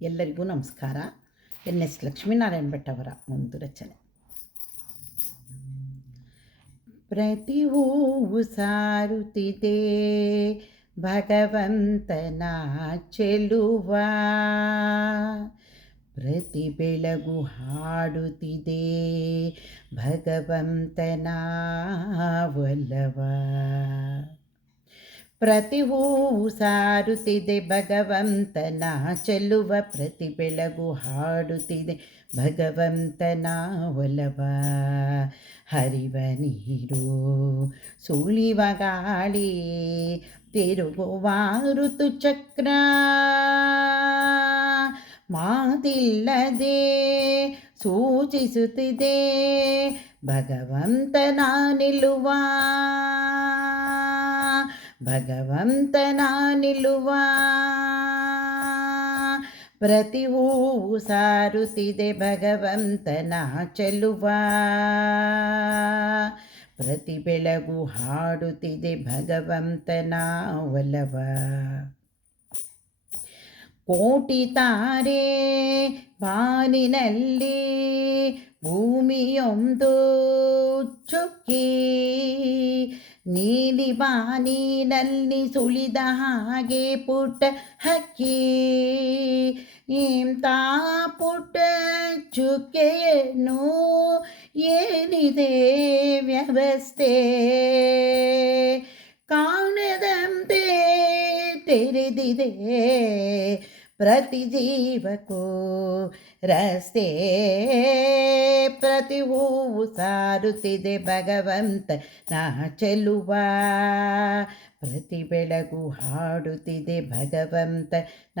ಎಲ್ಲರಿಗೂ ನಮಸ್ಕಾರ. ಎನ್.ಎಸ್. ಲಕ್ಷ್ಮೀನಾರಾಯಣ ಭಟ್ ಅವರ ಒಂದು ರಚನೆ. ಪ್ರತಿ ಹೂವು ಸಾರುತ್ತಿದೆ ಭಗವಂತನ ಚೆಲುವ, ಪ್ರತಿ ಬೆಳಗು ಹಾಡುತ್ತಿದೆ ಭಗವಂತನ ಒಲವ. ಪ್ರತಿ ಹೂವು ಸಾರುತ್ತಿದೆ ಭಗವಂತನ ಚೆಲುವ, ಪ್ರತಿ ಬೆಳಗು ಹಾಡುತ್ತಿದೆ ಭಗವಂತನ ಒಲವ. ಹರಿವ ನೀರು, ಸುಳಿವ ಗಾಳಿ, ತಿರುಗುವ ಋತುಚಕ್ರ, ಮಾತಿಲ್ಲದೆ ಸೂಚಿಸುತ್ತಿದೆ ಭಗವಂತನ ನಿಲುವ, ಭಗವಂತನ ನಿಲುವ. ಪ್ರತಿ ಹೂವು ಸಾರುತ್ತಿದೆ ಭಗವಂತನ ಚೆಲುವ, ಪ್ರತಿ ಬೆಳಗು ಹಾಡುತ್ತಿದೆ ಭಗವಂತನ ಒಲವ. ಕೋಟಿ ತಾರೆ ಬಾನಿನಲ್ಲಿ ಭೂಮಿಯೊಂದು ಚುಕ್ಕಿ, ನೀಲಿ ಬಾನಿನಲ್ಲಿ ಸುಳಿದ ಹಾಗೆ ಪುಟ್ಟ ಹಕ್ಕಿ. ಇಂಥ ಪುಟ್ಟ ಚುಕ್ಕೆಯನ್ನು ಏನಿದೆ ವ್ಯವಸ್ಥೆ, ಕಾಣದಂತೆ ತೆರೆದಿದೆ ಪ್ರತಿ ಜೀವಕ್ಕೂ ರಸ್ತೆ. ಪ್ರತಿ ಹೂವು ಸಾರುತ್ತಿದೆ ಭಗವಂತನ ಚೆಲುವ, ಪ್ರತಿ ಬೆಳಗು ಹಾಡುತ್ತಿದೆ ಭಗವಂತನ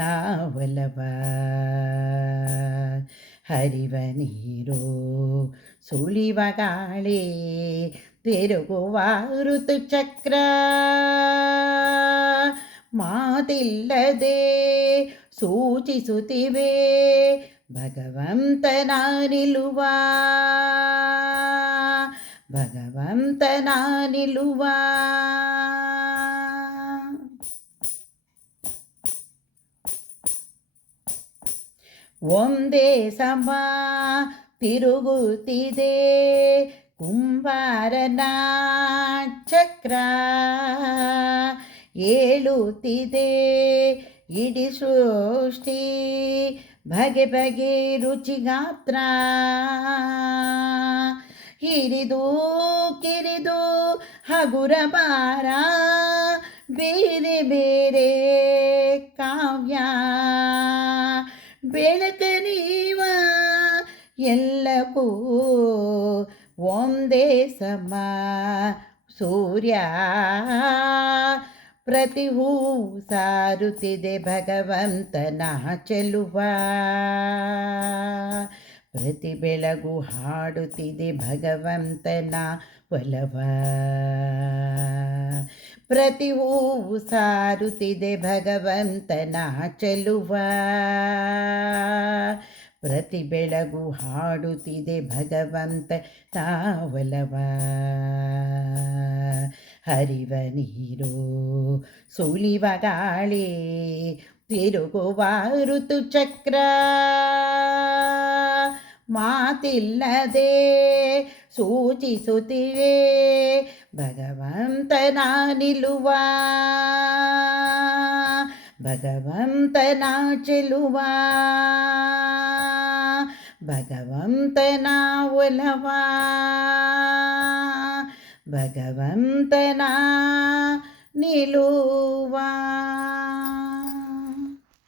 ಒಲವ. ಹರಿವ ನೀರು, ಸುಳಿವ ಗಾಳಿ, ತಿರುಗುವ ಋತುಚಕ್ರ, ಮಾತಿಲ್ಲದೆ ಸೂಚಿಸುತ್ತಿವೆ ಭಗವಂತನ ನಿಲುವ, ಭಗವಂತನ ನಿಲುವ. ಒಂದೇ ಸಮ ತಿರುಗುತ್ತಿದೆ ಕುಂಬಾರನ ಚಕ್ರ, ಏಳುತ್ತಿದೆ ಇಡೀ ಸೃಷ್ಟಿ ಬಗೆ ಬಗೆ ರುಚಿಗಾತ್ರ. ಹಿರಿದು ಕಿರಿದು ಹಗುರ ಭಾರ, ಬೇರೆ ಬೇರೆ ಕಾವ್ಯ, ಬೆಳಕ ನೀವ ಎಲ್ಲಕ್ಕೂ ಒಂದೇ ಸಮ ಸೂರ್ಯ. ಪ್ರತಿ ಹೂವು ಸಾರುತ್ತಿದೆ ಭಗವಂತನ ಚೆಲುವ, ಪ್ರತಿ ಬೆಳಗು ಹಾಡುತ್ತಿದೆ ಭಗವಂತನ ಒಲವ. ಪ್ರತಿ ಹೂವು ಸಾರುತ್ತಿದೆ ಭಗವಂತನ ಚೆಲುವ, ಪ್ರತಿ ಬೆಳಗು ಹಾಡುತ್ತಿದೆ ಭಗವಂತನ ಒಲವ. ಹರಿವ ನೀರು, ಸುಳಿವ ಗಾಳಿ, ತಿರುಗುವ ಋತುಚಕ್ರ, ಮಾತಿಲ್ಲದೆ ಸೂಚಿಸುತ್ತಿವೆ ಭಗವಂತನ ನಿಲುವ, ಭಗವಂತನ ಚೆಲುವ, ಭಗವಂತನ ಒಲವ, ಭಗವಂತನ ನಿಲುವ.